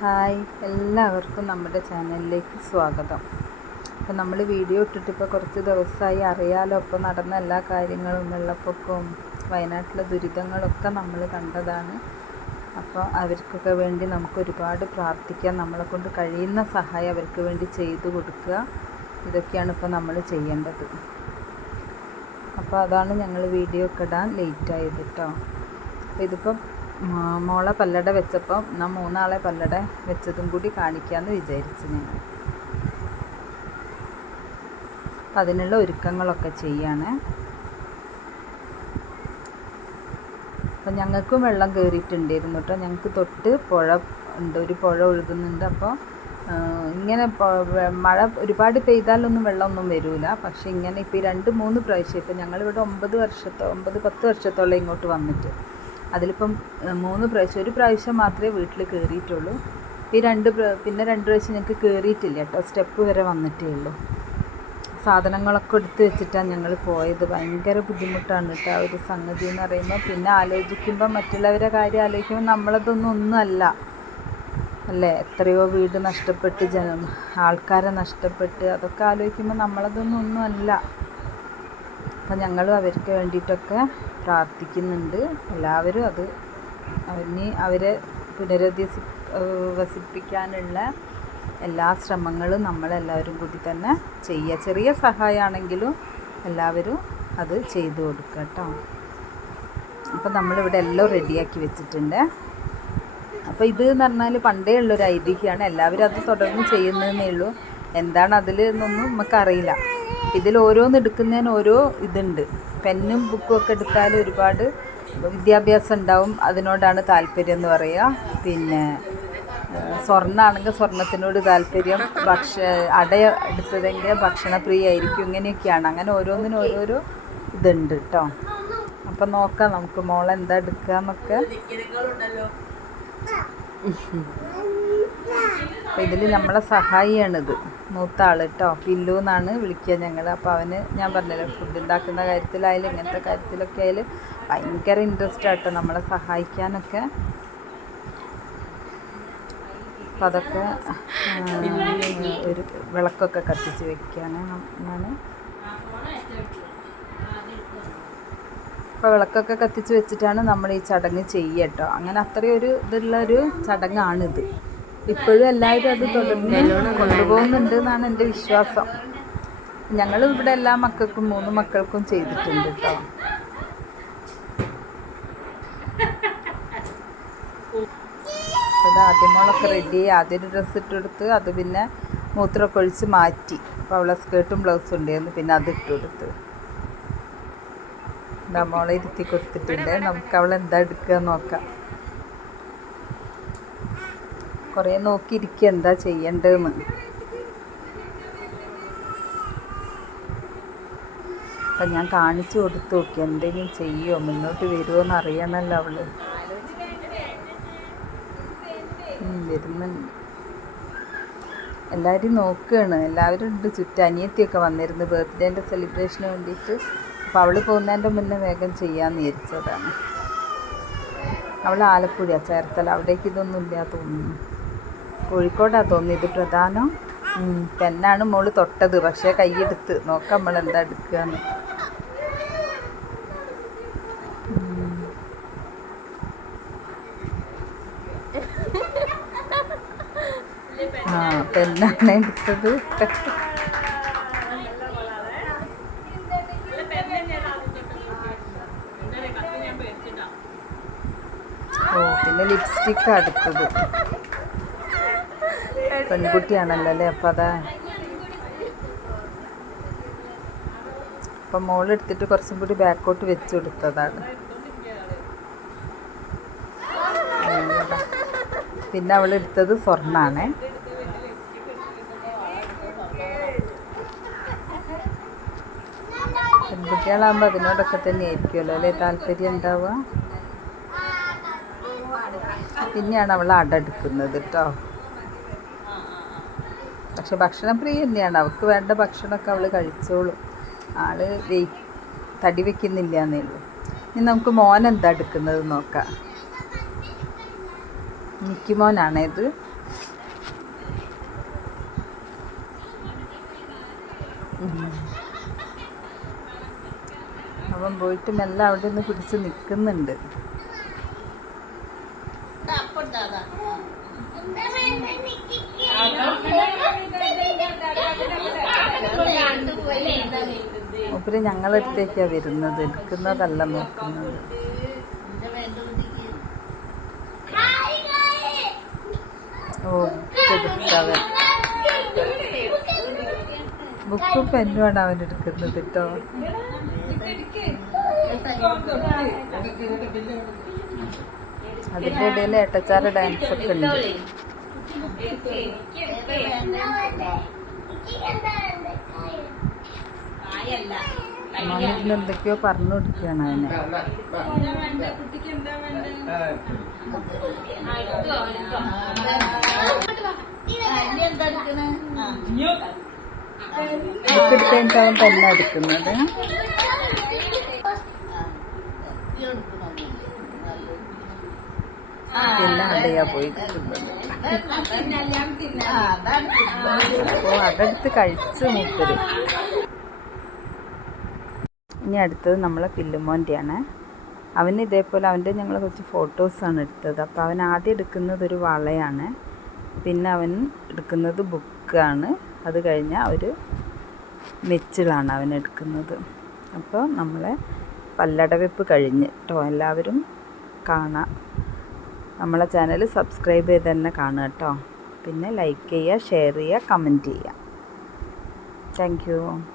Hi എല്ലാവർക്കും നമ്മുടെ ചാനലിലേക്ക് സ്വാഗതം. അപ്പോൾ നമ്മൾ വീഡിയോ ഇട്ടിട്ടിപ്പോൾ കുറച്ച് ദിവസമായി അറിയാലോ ഇപ്പോൾ നടന്ന എല്ലാ കാര്യങ്ങളും വെള്ളപ്പൊക്കവും വയനാട്ടിലെ ദുരിതങ്ങളൊക്കെ നമ്മൾ കണ്ടതാണ്. അപ്പോൾ അവർക്കൊക്കെ വേണ്ടി നമുക്ക് ഒരുപാട് പ്രാർത്ഥിക്കാം. നമ്മളെ കൊണ്ട് കഴിയുന്ന സഹായം അവർക്ക് വേണ്ടി ചെയ്തു കൊടുക്കുക. ഇതൊക്കെയാണ് ഇപ്പോൾ നമ്മൾ ചെയ്യേണ്ടത്. അപ്പോൾ അതാണ് ഞങ്ങൾ വീഡിയോ ഒക്കെ ഇടാൻ ലേറ്റായത് കേട്ടോ. അപ്പോൾ ഇതിപ്പം മോളെ പല്ലട വെച്ചപ്പം ഞാൻ മൂന്നാളെ പല്ലട വെച്ചതും കൂടി കാണിക്കാമെന്ന് വിചാരിച്ചു ഞാൻ. അപ്പം അതിനുള്ള ഒരുക്കങ്ങളൊക്കെ ചെയ്യാണ്. അപ്പം ഞങ്ങൾക്കും വെള്ളം കയറിയിട്ടുണ്ടായിരുന്നു കേട്ടോ. ഞങ്ങൾക്ക് തൊട്ട് പുഴ ഉണ്ട് ഒരു പുഴ ഒഴുകുന്നുണ്ട്. അപ്പോൾ ഇങ്ങനെ മഴ ഒരുപാട് പെയ്താലൊന്നും വെള്ളമൊന്നും വരില്ല പക്ഷേ ഇങ്ങനെ ഇപ്പോൾ ഈ രണ്ട് മൂന്ന് പ്രാവശ്യം ഇപ്പം ഞങ്ങളിവിടെ ഒമ്പത് വർഷത്തോ ഒമ്പത് പത്ത് വർഷത്തോളം ഇങ്ങോട്ട് വന്നിട്ട്. അതിലിപ്പം മൂന്ന് പ്രാവശ്യം ഒരു പ്രാവശ്യം മാത്രമേ വീട്ടിൽ കയറിയിട്ടുള്ളൂ ഈ രണ്ട് പിന്നെ രണ്ട് പ്രാവശ്യം ഞങ്ങൾക്ക് കയറിയിട്ടില്ല കേട്ടോ. സ്റ്റെപ്പ് വരെ വന്നിട്ടേ ഉള്ളൂ. സാധനങ്ങളൊക്കെ എടുത്ത് വെച്ചിട്ടാണ് ഞങ്ങൾ പോയത്. ഭയങ്കര ബുദ്ധിമുട്ടാണ് കേട്ടോ ആ ഒരു സംഗതി എന്ന് പറയുമ്പോൾ പിന്നെ ആലോചിക്കുമ്പോൾ മറ്റുള്ളവരെ കാര്യം ആലോചിക്കുമ്പോൾ നമ്മളതൊന്നും ഒന്നുമല്ല. അല്ലേ? എത്രയോ വീട് നഷ്ടപ്പെട്ട് ജന ആൾക്കാരെ നഷ്ടപ്പെട്ട് അതൊക്കെ ആലോചിക്കുമ്പോൾ നമ്മളതൊന്നും ഒന്നുമല്ല. അപ്പം ഞങ്ങൾ അവർക്ക് വേണ്ടിയിട്ടൊക്കെ പ്രാർത്ഥിക്കുന്നുണ്ട്. എല്ലാവരും അത് അവന് അവരെ പുനരധിവസി വസിപ്പിക്കാനുള്ള എല്ലാ ശ്രമങ്ങളും നമ്മളെല്ലാവരും കൂടി തന്നെ ചെയ്യുക ചെറിയ സഹായമാണെങ്കിലും എല്ലാവരും അത് ചെയ്തു കൊടുക്കുക കേട്ടോ. അപ്പം നമ്മളിവിടെ എല്ലാം റെഡിയാക്കി വെച്ചിട്ടുണ്ട്. അപ്പോൾ ഇത് എന്ന് പറഞ്ഞാൽ പണ്ടേ ഉള്ളൊരു ഐതിഹ്യമാണ്. എല്ലാവരും അത് തുടർന്ന് ചെയ്യുന്നതെന്നേ ഉള്ളൂ. എന്താണ് അതിൽ എന്നൊന്നും നമുക്കറിയില്ല. ഇതിൽ ഓരോന്ന് എടുക്കുന്നതിന് ഓരോ ഇതുണ്ട്. പെന്നും ബുക്കും ഒക്കെ എടുത്താൽ ഒരുപാട് വിദ്യാഭ്യാസം ഉണ്ടാവും. അതിനോടാണ് താല്പര്യം എന്ന് പറയുക. പിന്നെ സ്വർണമാണെങ്കിൽ സ്വർണത്തിനോട് താല്പര്യം. ഭക്ഷ അട എടുത്തതെങ്കിൽ ഭക്ഷണപ്രിയായിരിക്കും ഇങ്ങനെയൊക്കെയാണ്. അങ്ങനെ ഓരോന്നിനും ഓരോരോ ഇതുണ്ട് കേട്ടോ അപ്പം നോക്കാം നമുക്ക് മോളെന്താ എടുക്കുക എന്നൊക്കെ അപ്പോൾ ഇതിൽ നമ്മളെ സഹായിയാണിത്. മൂത്ത ആൾ കേട്ടോ പില്ലു എന്നാണ് വിളിക്കുക ഞങ്ങൾ അപ്പോൾ അവന് ഞാൻ പറഞ്ഞല്ലോ ഫുഡ് ഉണ്ടാക്കുന്ന കാര്യത്തിലായാലും ഇങ്ങനത്തെ കാര്യത്തിലൊക്കെ ആയാലും ഭയങ്കര ഇൻട്രസ്റ്റ് ആട്ടോ നമ്മളെ സഹായിക്കാനൊക്കെ. അപ്പം അതൊക്കെ ഒരു വിളക്കൊക്കെ കത്തിച്ച് വെക്കുകയാണ് ഞാൻ അപ്പോൾ വിളക്കൊക്കെ കത്തിച്ച് വെച്ചിട്ടാണ് നമ്മൾ ഈ ചടങ്ങ് ചെയ്യുക കേട്ടോ അങ്ങനെ അത്രയൊരു ഇതുള്ള ഒരു ചടങ്ങാണിത്. ഇപ്പോഴും എല്ലാവരും അത് തുടർന്ന് കൊണ്ടുപോകുന്നുണ്ട് എന്നാണ് എന്റെ വിശ്വാസം. ഞങ്ങൾ ഇവിടെ എല്ലാ മക്കൾക്കും മൂന്ന് മക്കൾക്കും ചെയ്തിട്ടുണ്ട് കേട്ടോ ആദ്യമോളൊക്കെ റെഡി ആദ്യം ഒരു ഡ്രസ്സ് ഇട്ടെടുത്ത് അത് പിന്നെ മൂത്രമൊക്കെ ഒഴിച്ച് മാറ്റി. അപ്പോൾ അവളെ സ്കേർട്ടും ബ്ലൗസും ഉണ്ടായിരുന്നു പിന്നെ അത് ഇട്ട് കൊടുത്ത് ഇതാ മോളെ ഇരുത്തി കൊടുത്തിട്ടുണ്ട്. നമുക്ക് അവളെന്താ എടുക്കുക നോക്കാം. കുറേ നോക്കിയിരിക്കുക എന്താ ചെയ്യേണ്ടതെന്ന് അപ്പം ഞാൻ കാണിച്ചു കൊടുത്തു നോക്കി എന്തെങ്കിലും ചെയ്യുമോ മുന്നോട്ട് വരുമോ എന്ന് അറിയണമല്ലോ അവൾ വരുന്നുണ്ട്. എല്ലാവരും നോക്കുകയാണ് എല്ലാവരും ഉണ്ട് ചുറ്റും. അനിയത്തിയൊക്കെ വന്നിരുന്നു ബർത്ത്ഡേന്റെ സെലിബ്രേഷന് വേണ്ടിയിട്ട്. അപ്പോൾ അവൾ പോകുന്നതിന്റെ മുന്നേ വേഗം ചെയ്യാമെന്ന് വിചാരിച്ചതാണ്. അവൾ ആലപ്പുഴ ചേർത്തല. അവിടേക്ക് ഇതൊന്നും തോന്നുന്നു. കോഴിക്കോടാ തോന്നി ഇത് പ്രധാനം പെന്നാണ് മോൾ തൊട്ടത് പക്ഷേ കൈയെടുത്ത്. നോക്കാം നമ്മൾ എന്താ എടുക്കുകയെന്ന് ആ പെന്നാണ് എടുത്തത്. ഓ പിന്നെ ലിപ്സ്റ്റിക്കാണ് അടുത്തത് പെൺകുട്ടിയാണല്ലോ അല്ലേ? അപ്പം അതാ. അപ്പം മോളെടുത്തിട്ട് കുറച്ചും കൂടി ബാക്കോട്ട് വെച്ച് കൊടുത്തതാണ്. പിന്നെ അവൾ എടുത്തത് സ്വർണാണ്. പെൺകുട്ടികളാകുമ്പോൾ അതിനോടൊക്കെ തന്നെ ആയിരിക്കുമല്ലോ അല്ലേ? താല്പര്യം ഉണ്ടാവുക. പിന്നെയാണ് അവൾ അട എടുക്കുന്നത് കേട്ടോ പക്ഷെ ഭക്ഷണം പ്രിയ തന്നെയാണ്. അവൾക്ക് വേണ്ട ഭക്ഷണമൊക്കെ അവൾ കഴിച്ചോളും. വെയ് തടി വെക്കുന്നില്ല എന്നേ ഉള്ളൂ. ഇനി നമുക്ക് മോൻ എന്താ എടുക്കുന്നത് നോക്കാം. നിക്കി മോനാണ് ഇത്. അവൻ പോയിട്ട് മെല്ലെ അവിടെ നിന്ന് പിടിച്ച് നിൽക്കുന്നുണ്ട്. മൂപ്പര് ഞങ്ങളടുത്തേക്കാ വരുന്നത്. എടുക്കുന്നതല്ല നോക്കുന്നത്. ഓ എടുക്കാതെ ബുക്കും പെന്നുമാണ് അവൻ എടുക്കുന്നത് കേട്ടോ. അതിന്റെ ഇടയിൽ ഏട്ടച്ചാറ് ഡാൻസ് ഒക്കെ ഉണ്ട്. മാമിന് എന്തൊക്കെയോ പറഞ്ഞു കൊടുക്കുകയാണ് അതിനെ എടുത്തിട്ട് അവൻ പെന്ന എടുക്കുന്നത് എല്ലാം അടയാ പോയി എടുക്കുന്നത് അപ്പോൾ അതെടുത്ത് കഴിച്ച് മൂപ്പര്. ഇനി അടുത്തത് നമ്മളെ പില്ലുമോന്റെയാണ്. അവന് ഇതേപോലെ അവന്റെ ഞങ്ങൾ കുറച്ച് ഫോട്ടോസാണ് എടുത്തത്. അപ്പോൾ അവൻ ആദ്യം എടുക്കുന്നത് ഒരു വളയാണ്. പിന്നെ അവൻ എടുക്കുന്നത് ബുക്കാണ്. അത് കഴിഞ്ഞാൽ ഒരു മെച്ചിലാണ് അവൻ എടുക്കുന്നത്. അപ്പോൾ നമ്മളെ പല്ലടവെപ്പ് കഴിഞ്ഞ് കേട്ടോ. എല്ലാവരും കാണാം. നമ്മളെ ചാനൽ സബ്സ്ക്രൈബ് ചെയ്ത് തന്നെ കാണുക കേട്ടോ. പിന്നെ ലൈക്ക് ചെയ്യുക ഷെയർ ചെയ്യുക കമന്റ് ചെയ്യുക. താങ്ക്